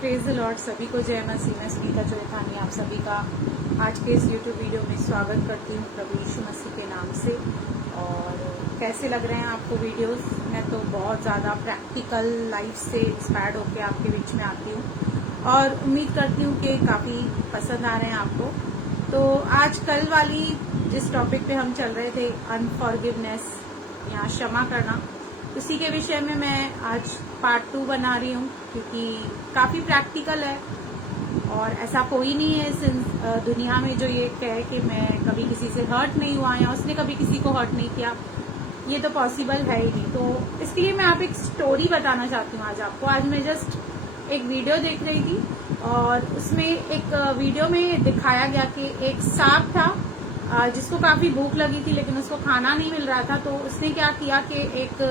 Praise the Lord. सभी को जय मसीह। मैं सुनीता चौथानी आप सभी का आज के इस यूट्यूब वीडियो में स्वागत करती हूँ प्रभु यीशु मसीह के नाम से। और कैसे लग रहे हैं आपको वीडियोस? मैं तो बहुत ज़्यादा प्रैक्टिकल लाइफ से इंस्पायर्ड होकर आपके बीच में आती हूँ और उम्मीद करती हूँ कि काफ़ी पसंद आ रहे हैं आपको। तो आज कल वाली जिस टॉपिक पे हम चल रहे थे, अनफॉरगिवनेस या क्षमा करना, उसी के विषय में मैं आज पार्ट 2 बना रही हूँ, क्योंकि काफ़ी प्रैक्टिकल है और ऐसा कोई नहीं है इस दुनिया में जो ये कहे कि मैं कभी किसी से हर्ट नहीं हुआ या उसने कभी किसी को हर्ट नहीं किया। ये तो पॉसिबल है ही नहीं। तो इसके लिए मैं आप एक स्टोरी बताना चाहती हूँ आज आपको। आज मैं जस्ट एक वीडियो देख रही थी और उसमें एक वीडियो में दिखाया गया कि एक सांप था जिसको काफी भूख लगी थी लेकिन उसको खाना नहीं मिल रहा था। तो उसने क्या किया कि एक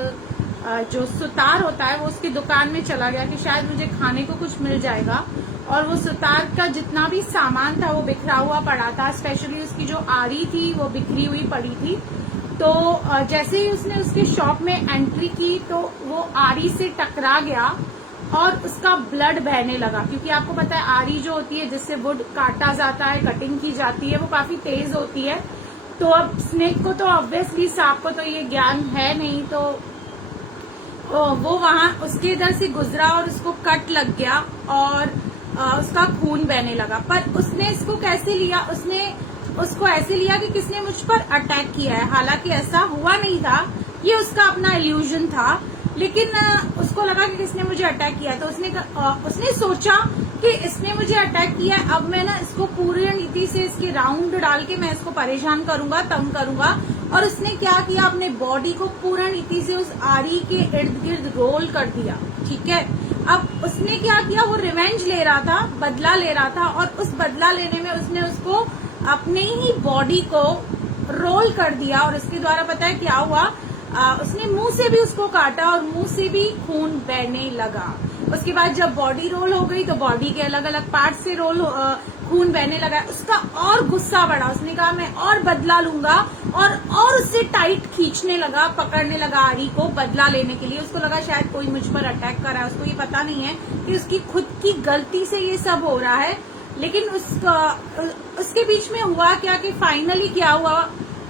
जो सुतार होता है वो उसकी दुकान में चला गया कि शायद मुझे खाने को कुछ मिल जाएगा। और वो सुतार का जितना भी सामान था वो बिखरा हुआ पड़ा था, स्पेशली उसकी जो आरी थी वो बिखरी हुई पड़ी थी। तो जैसे ही उसने उसके शॉप में एंट्री की तो वो आरी से टकरा गया और उसका ब्लड बहने लगा, क्योंकि आपको पता है आरी जो होती है जिससे वुड काटा जाता है, कटिंग की जाती है, वो काफी तेज होती है। तो अब स्नेक को तो ऑब्वियसली, सांप को तो ये ज्ञान है नहीं, तो वो वहां उसके इधर से गुजरा और उसको कट लग गया और उसका खून बहने लगा। पर उसने इसको कैसे लिया? उसने उसको ऐसे लिया कि किसने मुझ पर अटैक किया है। हालांकि ऐसा हुआ नहीं था, ये उसका अपना इल्यूजन था, लेकिन उसको लगा कि किसने मुझे अटैक किया। तो उसने सोचा कि इसने मुझे अटैक किया, अब मैं ना इसको पूरी नीति से इसके राउंड डाल के मैं इसको परेशान करूंगा, तंग करूंगा। और उसने क्या किया, अपने बॉडी को पूरा नीति से उस आरी के इर्द गिर्द रोल कर दिया। ठीक है, अब उसने क्या किया, वो रिवेंज ले रहा था, बदला ले रहा था, और उस बदला लेने में उसने उसको अपने ही बॉडी को रोल कर दिया। और इसके द्वारा पता है क्या हुआ, उसने मुंह से भी उसको काटा और मुंह से भी खून बहने लगा। उसके बाद जब बॉडी रोल हो गई तो बॉडी के अलग अलग पार्ट से खून बहने लगा। उसका और गुस्सा बढ़ा, उसने कहा मैं और बदला लूंगा और उससे टाइट खींचने लगा, पकड़ने लगा आरी को बदला लेने के लिए। उसको लगा शायद कोई मुझ पर अटैक कर रहा है। उसको ये पता नहीं है कि उसकी खुद की गलती से ये सब हो रहा है। लेकिन उसके बीच में हुआ क्या कि फाइनली क्या हुआ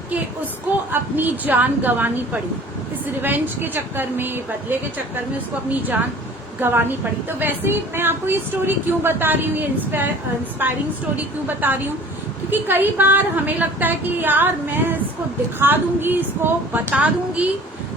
कि उसको अपनी जान गंवानी पड़ी। इस रिवेंज के चक्कर में, बदले के चक्कर में उसको अपनी जान गंवानी पड़ी। तो वैसे ही मैं आपको ये स्टोरी क्यों बता रही हूँ, ये इंस्पायरिंग स्टोरी क्यों बता रही हूँ, क्योंकि कई बार हमें लगता है कि यार मैं इसको दिखा दूंगी, इसको बता दूंगी,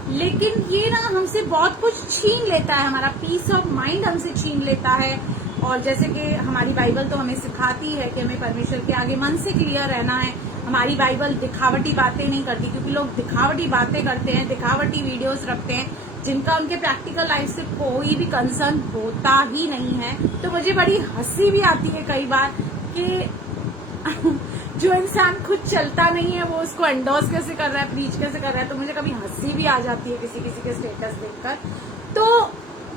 लेकिन ये ना हमसे बहुत कुछ छीन लेता है, हमारा पीस ऑफ माइंड हमसे छीन लेता है। और जैसे कि हमारी बाइबल तो हमें सिखाती है कि हमें परमेश्वर के आगे मन से क्लियर रहना है। हमारी बाइबल दिखावटी बातें नहीं करती, क्योंकि लोग दिखावटी बातें करते हैं, दिखावटी वीडियोस रखते हैं, जिनका उनके प्रैक्टिकल लाइफ से कोई भी कंसर्न होता ही नहीं है। तो मुझे बड़ी हंसी भी आती है कई बार कि जो इंसान खुद चलता नहीं है वो उसको एंडोर्स कैसे कर रहा है, प्रीच कैसे कर रहा है। तो मुझे कभी हंसी भी आ जाती है किसी किसी के स्टेटस देखकर। तो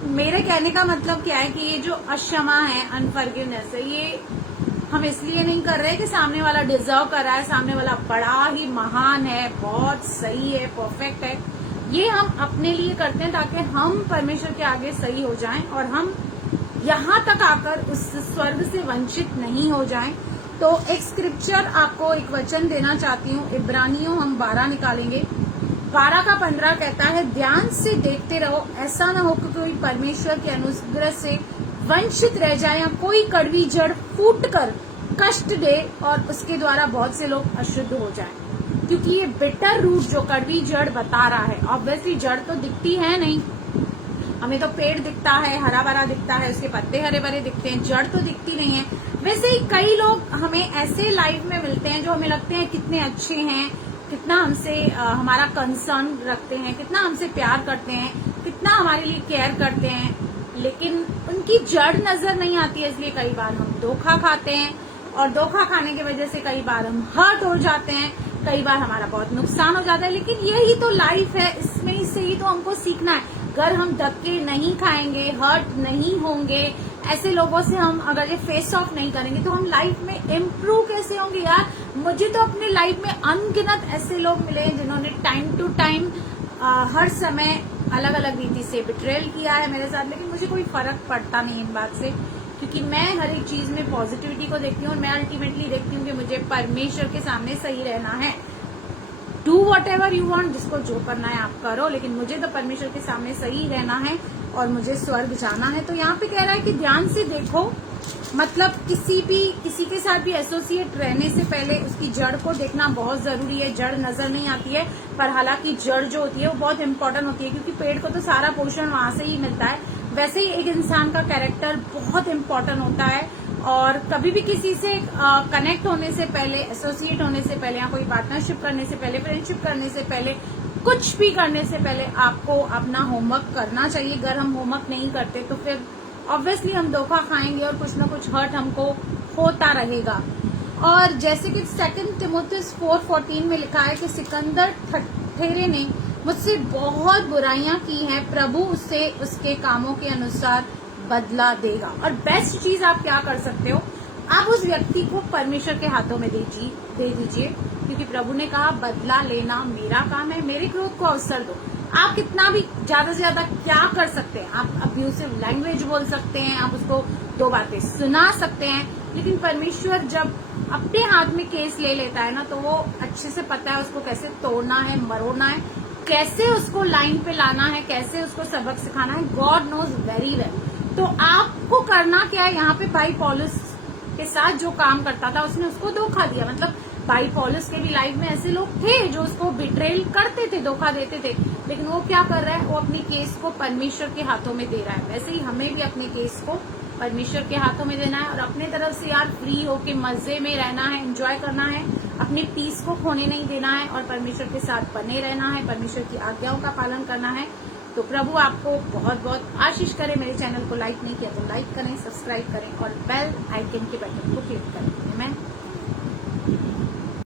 मेरे कहने का मतलब क्या है कि ये जो अक्षमा है, अनफॉरगिवनेस है, ये हम इसलिए नहीं कर रहे कि सामने वाला डिजर्व कर रहा है, सामने वाला बड़ा ही महान है, बहुत सही है, परफेक्ट है। ये हम अपने लिए करते हैं ताकि हम परमेश्वर के आगे सही हो जाएं और हम यहाँ तक आकर उस स्वर्ग से वंचित नहीं हो जाएं। तो एक स्क्रिप्चर आपको, एक वचन देना चाहती हूँ। इब्रानियों हम 12 निकालेंगे, 12 का 15 कहता है, ध्यान से देखते रहो, ऐसा न हो कि कोई परमेश्वर के अनुग्रह से वंचित रह जाए या कोई कड़वी जड़ फूट कर कष्ट दे और उसके द्वारा बहुत से लोग अशुद्ध हो जाएं। क्योंकि ये बिटर रूट जो कड़वी जड़ बता रहा है, ऑब्वियसली जड़ तो दिखती है नहीं, हमें तो पेड़ दिखता है, हरा भरा दिखता है, उसके पत्ते हरे भरे दिखते हैं, जड़ तो दिखती नहीं है। वैसे ही कई लोग हमें ऐसे लाइफ में मिलते हैं जो हमें लगते हैं कितने अच्छे हैं, कितना हमसे हमारा कंसर्न रखते हैं, कितना हमसे प्यार करते हैं, कितना हमारे लिए केयर करते हैं, लेकिन उनकी जड़ नजर नहीं आती है। इसलिए कई बार हम धोखा खाते हैं और धोखा खाने की वजह से कई बार हम हर्ट हो जाते हैं, कई बार हमारा बहुत नुकसान हो जाता है। लेकिन यही तो लाइफ है, इसमें से ही तो हमको सीखना है। अगर हम धक्के नहीं खाएंगे, हर्ट नहीं होंगे, ऐसे लोगों से हम अगर ये फेस ऑफ नहीं करेंगे तो हम लाइफ में इम्प्रूव कैसे होंगे यार। मुझे तो अपने लाइफ में अनगिनत ऐसे लोग मिले जिन्होंने टाइम टू टाइम हर समय अलग अलग रीति से बिट्रेल किया है मेरे साथ, लेकिन मुझे कोई फर्क पड़ता नहीं इन बात से, क्योंकि मैं हर एक चीज में पॉजिटिविटी को देखती हूँ और मैं अल्टीमेटली देखती हूँ कि मुझे परमेश्वर के सामने सही रहना है। Do what ever you want, जिसको जो करना है आप करो, लेकिन मुझे तो परमेश्वर के सामने सही रहना है और मुझे स्वर्ग जाना है। तो यहाँ पे कह रहा है कि ध्यान से देखो, मतलब किसी के साथ भी एसोसिएट रहने से पहले उसकी जड़ को देखना बहुत जरूरी है। जड़ नजर नहीं आती है, पर हालांकि जड़ जो होती है वो बहुत इंपॉर्टेंट होती है, क्योंकि पेड़ को तो सारा पोषण वहां से ही मिलता है। वैसे ही एक इंसान का कैरेक्टर बहुत इंपॉर्टेंट होता है, और कभी भी किसी से कनेक्ट होने से पहले, एसोसिएट होने से पहले, या कोई पार्टनरशिप करने से पहले, फ्रेंडशिप करने से पहले, कुछ भी करने से पहले आपको अपना होमवर्क करना चाहिए। अगर हम होमवर्क नहीं करते तो फिर ऑब्वियसली हम धोखा खाएंगे और कुछ ना कुछ हर्ट हमको होता रहेगा। और जैसे कि 2 तिमोथियस 4:14 में लिखा है कि सिकंदर ठठेरे ने मुझसे बहुत बुराइयां की हैं, प्रभु उससे उसके कामों के अनुसार बदला देगा। और बेस्ट चीज आप क्या कर सकते हो, आप उस व्यक्ति को परमेश्वर के हाथों में दे दीजिए, क्योंकि प्रभु ने कहा बदला लेना मेरा काम है, मेरे क्रोध को अवसर दो। आप कितना भी ज्यादा से ज्यादा क्या कर सकते हैं, आप अब्यूसिव लैंग्वेज बोल सकते हैं, आप उसको 2 बातें सुना सकते हैं, लेकिन परमेश्वर जब अपने हाथ में केस ले लेता है ना, तो वो अच्छे से पता है उसको कैसे तोड़ना है, मरोड़ना है, कैसे उसको लाइन पे लाना है, कैसे उसको सबक सिखाना है। God knows very well. तो आपको करना क्या है, यहाँ पे भाई पौलुस के साथ जो काम करता था उसने उसको धोखा दिया। मतलब भाई पौलुस के भी लाइफ में ऐसे लोग थे जो उसको बिट्रेल करते थे, धोखा देते थे, लेकिन वो क्या कर रहा है, वो अपने केस को परमेश्वर के हाथों में दे रहा है। वैसे ही हमें भी अपने केस को परमेश्वर के हाथों में देना है और अपने तरफ से यार फ्री होके मजे में रहना है, एंजॉय करना है, अपने पीस को खोने नहीं देना है और परमेश्वर के साथ बने रहना है, परमेश्वर की आज्ञाओं का पालन करना है। तो प्रभु आपको बहुत बहुत आशीष करे। मेरे चैनल को लाइक नहीं किया तो लाइक करें, सब्सक्राइब करें और बेल आइकन के बटन को क्लिक करें। आमीन।